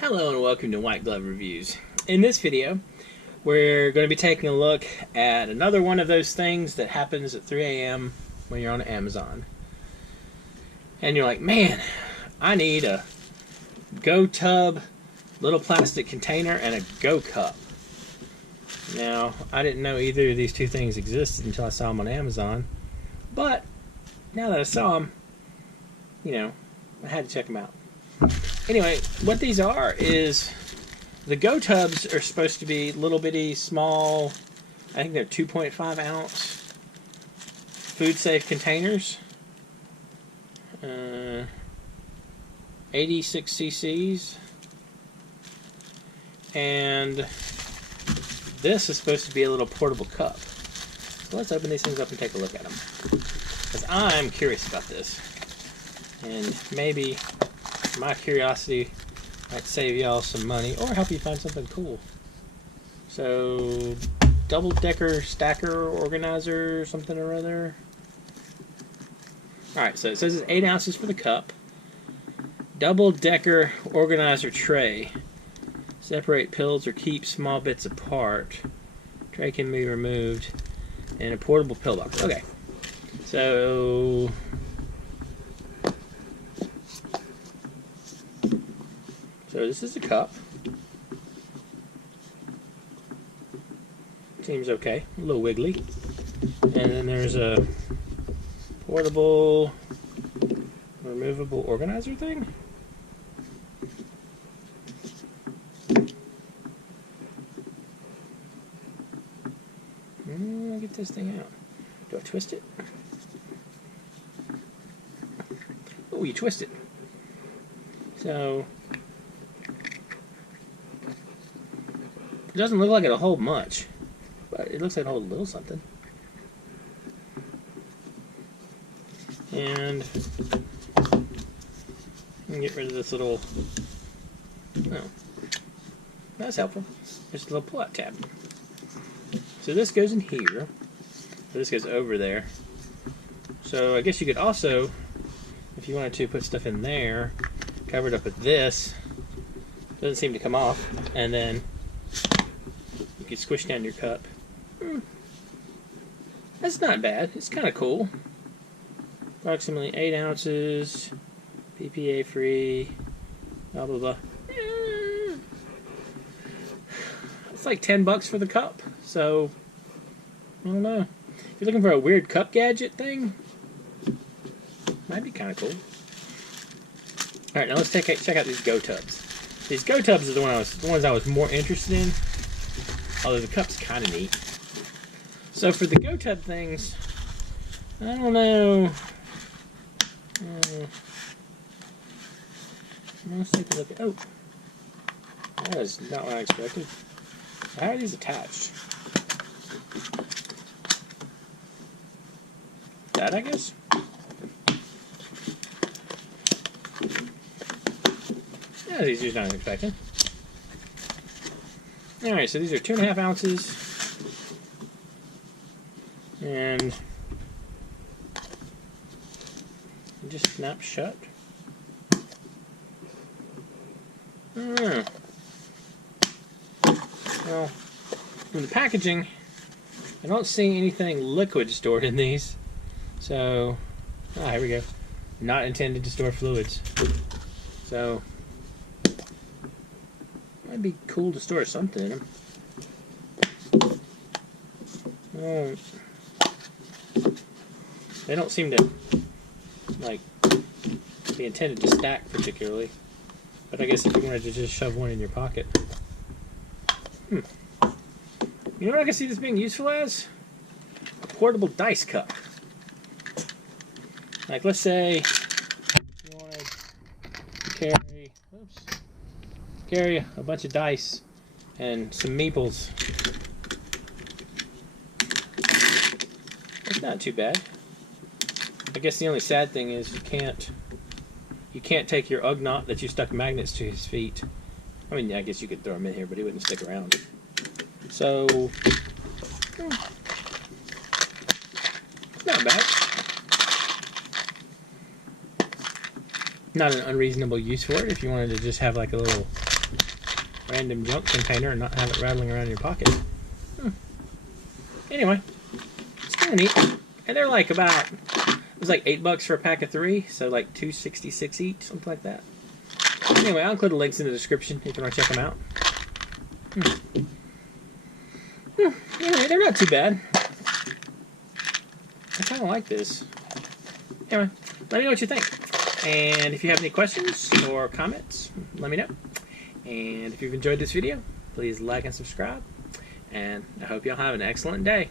Hello and welcome to White Glove Reviews. In this video, we're going to be taking a look at another one of those things that happens at 3 a.m. when you're on Amazon. And you're like, man, I need a GoTubb little plastic container and a GoCup. Now, I didn't know either of these two things existed until I saw them on Amazon. But, now that I saw them, I had to check them out. Anyway, what these are is the GoTubbs are supposed to be little bitty, small, I think they're 2.5 ounce food safe containers. 86 cc's. And this is supposed to be a little portable cup. So let's open these things up and take a look at them. Because I'm curious about this. And maybe my curiosity might save y'all some money or help you find something cool. So, double-decker stacker organizer, something or other. Alright, so it says it's 8 ounces for the cup. Double-decker organizer tray. Separate pills or keep small bits apart. Tray can be removed. And a portable pill box. Okay. So this is a cup. Seems okay. A little wiggly. And then there's a portable removable organizer thing. I'll get this thing out. Do I twist it? Oh, you twist it. So it doesn't look like it'll hold much, but it looks like it'll hold a little something. And get rid of this little. Oh, that's helpful. There's a little pull-out tab. So this goes in here. This goes over there. So I guess you could also, if you wanted to, put stuff in there, cover it up with this. Doesn't seem to come off, and then you could squish down your cup. That's not bad. It's kind of cool. Approximately 8 ounces, PPA free, blah blah blah. It's like $10 for the cup, so I don't know. If you're looking for a weird cup gadget thing, might be kind of cool. All right, now let's check out these GoTubbs. These GoTubbs are the ones I was more interested in. Although the cup's kind of neat. So for the GoTubb things, I don't know. Let's take a look at. Oh, that is not what I expected. How are these attached? That, I guess? Yeah, these are not expecting. Alright, so these are 2.5 ounces. And just snap shut. I don't know. Well, in the packaging, I don't see anything liquid stored in these. So, here we go. Not intended to store fluids. So, might be cool to store something in them. They don't seem to, be intended to stack particularly. But I guess if you wanted to just shove one in your pocket. You know what I can see this being useful as? A portable dice cup. Like, let's say you wanted to carry a bunch of dice and some meeples. It's not too bad. I guess the only sad thing is you can't take your Ugnaught that you stuck magnets to his feet. I mean, I guess you could throw him in here, but he wouldn't stick around. So, not bad. Not an unreasonable use for it if you wanted to just have like a little random junk container and not have it rattling around in your pocket. Anyway, it's kind of neat. And they're like about, it was like $8 for a pack of 3, so like $2.66 each, something like that. Anyway, I'll include the links in the description if you want to check them out. Anyway, they're not too bad. I kind of like this. Anyway, let me know what you think. And if you have any questions or comments, let me know. And if you've enjoyed this video, please like and subscribe. And I hope y'all have an excellent day.